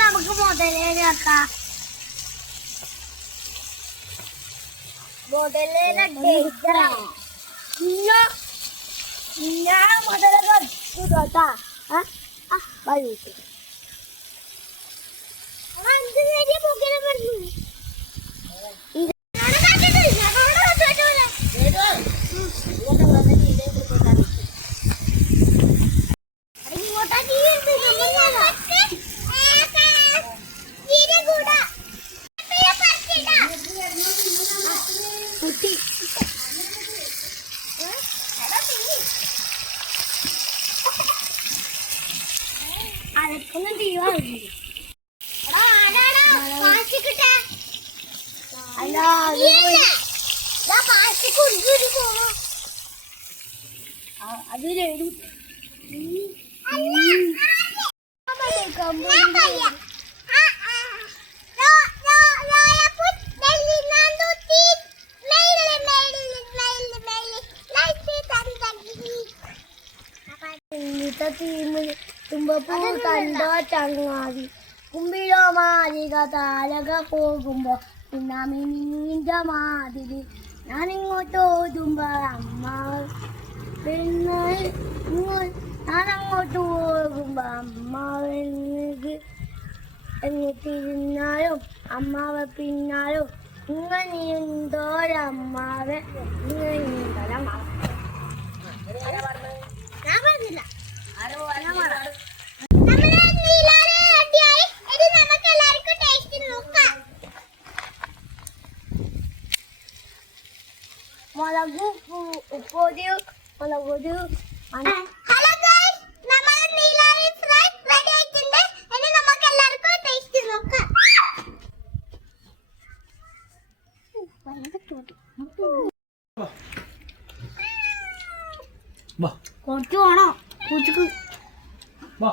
നമുക്ക് മുതലേക്കാം modelnya desa. Iya, iya modelnya kan sudah tak, bayu. Mantunya dia modelnya baru. Ada macam tu, ada tu. Ada. Dia tak berani dia berkotak. Ada ni kotak dia tu namanya apa? Dia kuda. Apa pasti dah. Putih. Ada kena dia lagi. Ada. Pasti kita. Ada. Dah pasti kunci di sana. Ada dia. Apa dia kamu? Apa ya? Tumbapu tanda changari kumbilo mariga talaga pogumbo pinami ninja madiri naningoto dumba amma pinnai nanangoto gumba amma ennitirinayo amma pinnayo inganindora amma inganindora amma nabadilla Malagu upodio malagodu Hello guys nama Nilari fried ready ആയിട്ടുണ്ട് ഇനി നമുക്ക് എല്ലാവർക്കും taste നോക്കാം വാ കുറച്ച് വേണോ പൂച്ചക്ക് വാ